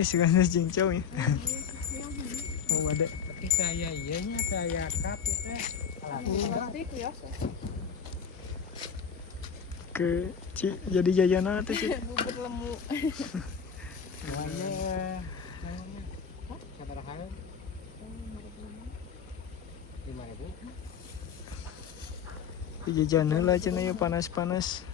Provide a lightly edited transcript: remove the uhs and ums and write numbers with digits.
Sekarang cincau ya. Oh ada. Tapi kayak iyanya kayak cup itu. Plastik ya. Ke jadi jajanan atau Ci? Bubur lemu. Namanya sabar hal 5.000. Jajanan lah cenah ya panas-panas.